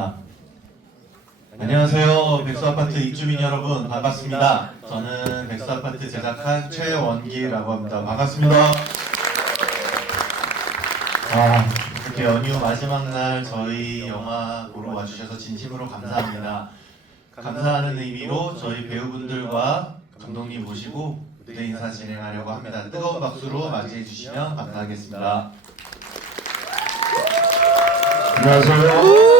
아. 안녕하세요. 백수아파트 입주민 여러분 반갑습니다. 저는 백수아파트 제작한 최원기라고 합니다. 반갑습니다. 아, 이렇게 연휴 마지막 날 저희 영화 보러 와주셔서 진심으로 감사합니다. 감사하는 의미로 저희 배우분들과 감독님 모시고 무대 인사 진행하려고 합니다. 뜨거운 박수로 맞이해 주시면 감사하겠습니다. 안녕하세요.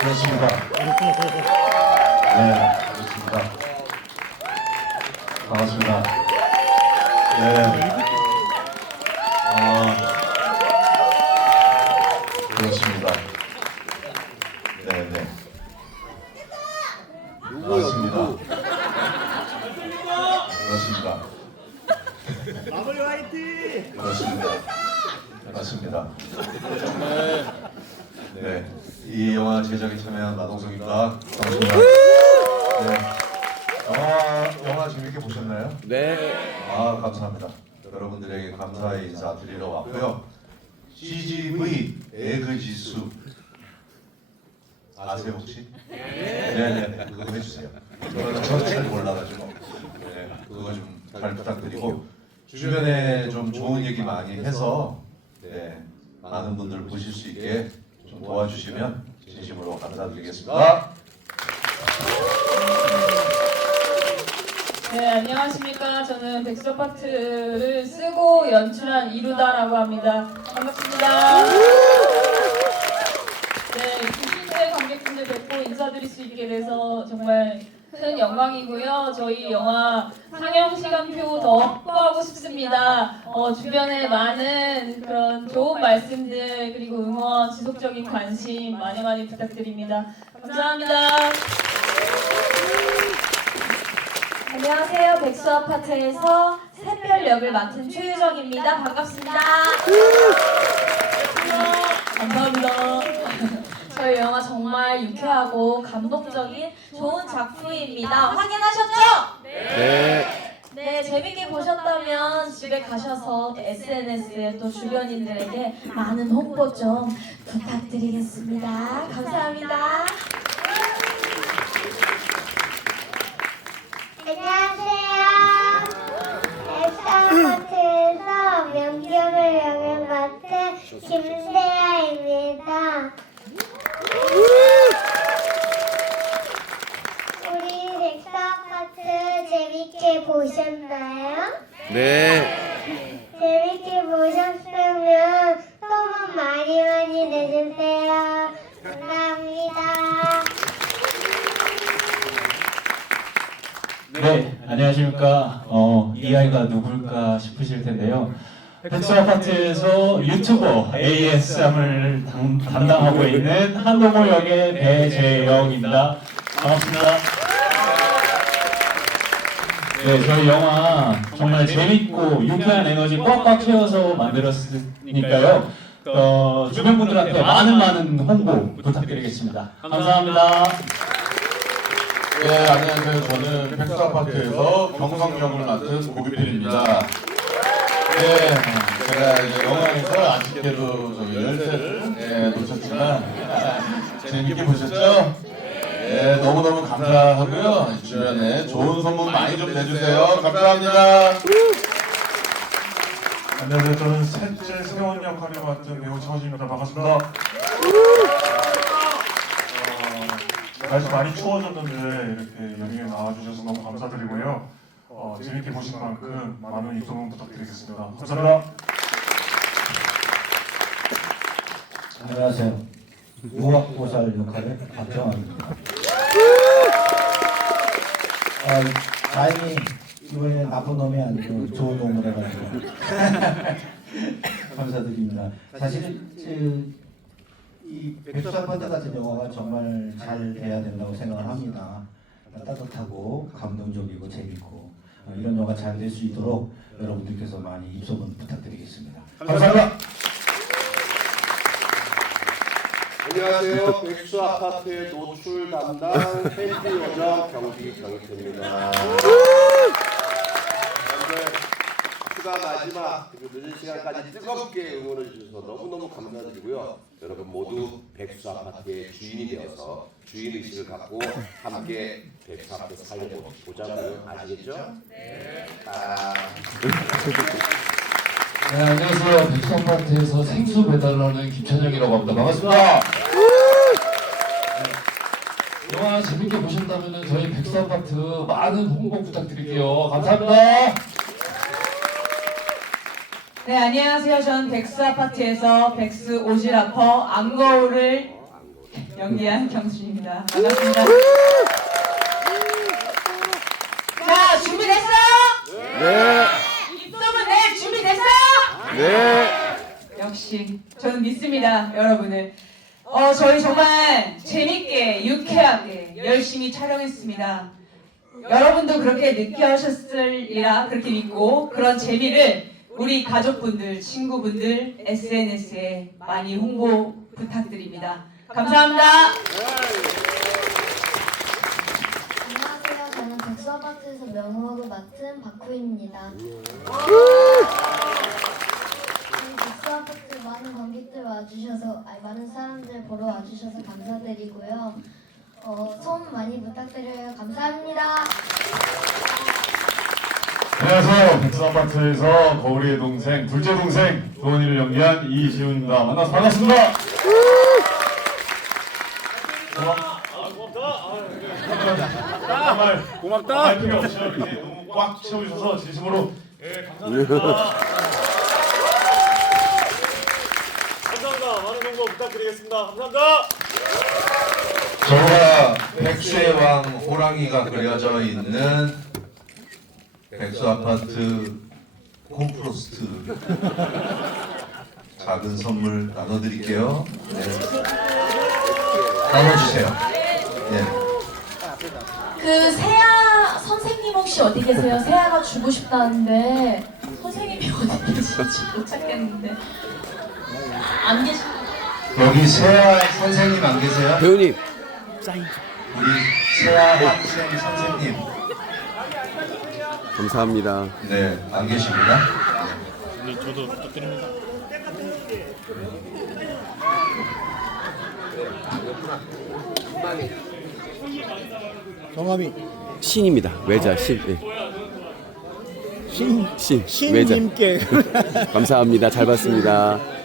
반갑습니다. 네, 반갑습니다. 반갑습니다. 네. 아, 그렇습니다. 네, 네. 반갑습니다. 그렇습니다. 마블 화이팅! 그렇습니다. 맞습니다. 네, 이 영화 제작에 참여한 마동석입니다. 반갑습니다. 네, 영화 영화 재밌게 보셨나요? 네. 아 감사합니다. 여러분들에게 감사의 인사 드리러 왔고요. CGV 에그지수 아세요 혹시? 네 네 그거 해주세요. 저잘 몰라가지고 네, 그거 좀 잘 부탁드리고 주변에 좀 좋은 얘기 많이 해서 네, 많은 분들 보실 수 있게 좀 도와주시면 진심으로 감사드리겠습니다. 네, 안녕하십니까. 저는 백석 파트를 쓰고 연출한 이루다라고 합니다. 반갑습니다. 네, 국민대 관객분들 뵙고 인사드릴 수 있게 돼서 정말 큰 영광이고요. 저희 영화 상영 시간표 더 확보하고 싶습니다. 어, 주변에 많은 그런 좋은 말씀들 그리고 응원, 지속적인 관심 많이 많이 부탁드립니다. 감사합니다. 안녕하세요. 백수 아파트에서 샛별 역을 맡은 최유정입니다. 반갑습니다. 감사합니다. 저희 영화 정말 유쾌하고 감동적인 좋은 작품입니다. 확인하셨죠? 네. 네, 재밌게 보셨다면 집에 가셔서 SNS에 또 주변인들에게 많은 홍보 좀 부탁드리겠습니다. 감사합니다. 안녕하세요. 엑스아파트에서 명경을 역을 맡은 김세아입니다. 우리 엑스아파트 보셨나요? 네. 재밌게 보셨으면 소문 많이 많이 내주세요. 감사합니다. 네, 안녕하십니까. 어, 이 아이가 누굴까 싶으실 텐데요. 백수 아파트에서 유튜버 ASM을 당, 담당하고 있는 한동호 역의 배재영입니다. 반갑습니다. 네, 저희 영화 정말 재밌고 유쾌한 에너지 꽉꽉 채워서 만들었으니까요. 어, 주변 분들한테 많은 많은 홍보 부탁드리겠습니다. 감사합니다. 네, 안녕하세요. 저는 백수아파트에서 경성역을 맡은 고기필입니다. 네, 제가 이제 영화에서 아쉽게도 저기 열쇠를 네, 놓쳤지만 재밌게 보셨죠? 네, 너무너무 감사하고요. 주변에 좋은 소문 많이 좀 내주세요. 감사합니다. 안녕하세요. 저는 셋째 세원 역할을 맡은 배우 차우진입니다. 반갑습니다. 어, 날씨 많이 추워졌는데 이렇게 연휴에 나와주셔서 너무 감사드리고요. 어, 재밌게 보신 만큼 많은 입소문 부탁드리겠습니다. 감사합니다. 안녕하세요. 유학보살 역할을 박정환입니다. 아, 다행히 이번에 나쁜 놈이 아니고 좋은 놈을 해가지고 감사드립니다. 사실은 그, 이 백수아파트 같은 영화가 정말 잘 돼야 된다고 생각을 합니다. 따뜻하고 감동적이고 재밌고 어, 이런 영화 잘 될 수 있도록 여러분들께서 많이 입소문 부탁드리겠습니다. 감사합니다. 안녕하세요. 백수 아파트의 노출 담당 팬티 요정 경비 경태입니다. 현재 아파트가 마지막 그 늦은 시간까지 뜨겁게 응원해 주셔서 너무너무 감사드리고요. 여러분 모두 백수 아파트의 주인이 되어서 주인 의식을 갖고 함께 백수 아파트 살려보자고요. 아시겠죠? 네. 아. 네, 안녕하세요. 백성마트에서 생수 배달을 하는 김찬영이라고 합니다. 반갑습니다. 네, 영화 재밌게 보셨다면 저희 백성마트 많은 홍보 부탁드릴게요. 감사합니다. 네, 안녕하세요. 저는 백스 아파트에서 백스 오지라퍼 암거울을 연기한 경수입니다. 반갑습니다. 자, 준비됐어요? 네. 입소문 낼 준비됐어요? 네. 역시 저는 믿습니다, 여러분을. 어, 저희 정말 재밌게, 유쾌하게, 열심히 촬영했습니다. 여러분도 그렇게 느껴하셨으리라 그렇게 믿고 그런 재미를 우리 가족분들, 친구분들, SNS에 많이 홍보 부탁드립니다. 감사합니다. 안녕하세요. 저는 백수 아파트에서 명호하고 맡은 박후입니다. 저희 백수 아파트 많은 관객들 와주셔서, 아니 많은 사람들 보러 와주셔서 감사드리고요. 어, 소문 많이 부탁드려요. 감사합니다. 안녕하세요. 백사아파트에서 거울이의 동생, 둘째 동생 도원이를 연기한 이시훈입니다. 만나서 반갑습니다. 고맙다. 정말 고맙다. 할 필요 없이 이렇게 너무 꽉 채워주셔서 진심으로 예. 감사합니다. 많은 홍보 부탁드리겠습니다. 감사합니다. 저가 백수의 왕 호랑이가 그려져 있는 백수 아파트 콤프로스트 작은 선물 나눠드릴게요. 네. 나눠주세요. 네. 그 세아 선생님 혹시 어디 계세요? 세아가 주고 싶다는데 선생님이 어디 계신지 못 찾겠는데 안 계신 여기 세아 선생님 안 계세요? 배우님. 우리 세아 학생 선생님. 감사합니다. 네, 안 계십니다. 신입니다. 외자 신. 네. 신. 신. 신님께. 감사합니다. 잘 봤습니다.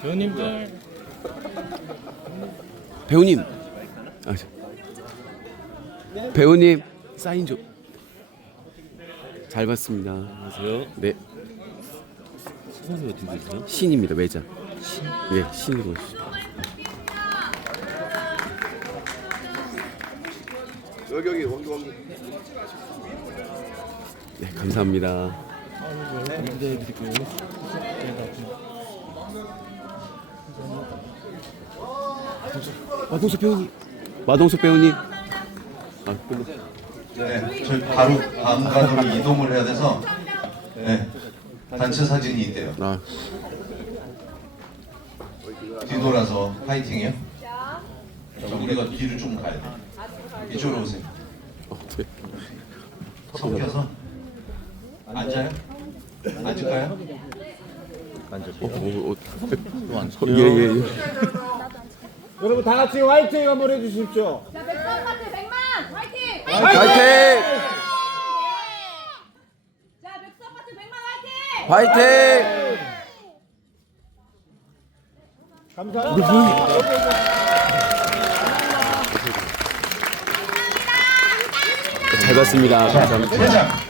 배우님들 배우님. 아, 저- 배우님 사인 좀. 잘 봤습니다. 안녕하세요. 네. 신입니다. 외자. 신. 네, 신으로. 여기 여기 원기 원기. 네, 감사합니다. 마동석 배우님. 마동석 배우님. 아, 끝났. 네, 저희 바로 다음 간으로 이동을 해야 돼서 네, 단체 사진이 있대요. 아, 뒤돌아서 파이팅이요. 자, 우리가 뒤를 좀 가야 돼. 이쪽으로 오세요. 어, 네. 섞여서 앉아요? 앉을까요? 어, 어, 어. 예, 예, 예. 여러분 다 같이 화이팅 한번 해주십시오. 자, 백수 아파트 100만 화이팅! 파이팅! 자, 백수 아파트 100만 화이팅! 파이팅! 감사합니다. 잘 봤습니다. 감사합니다.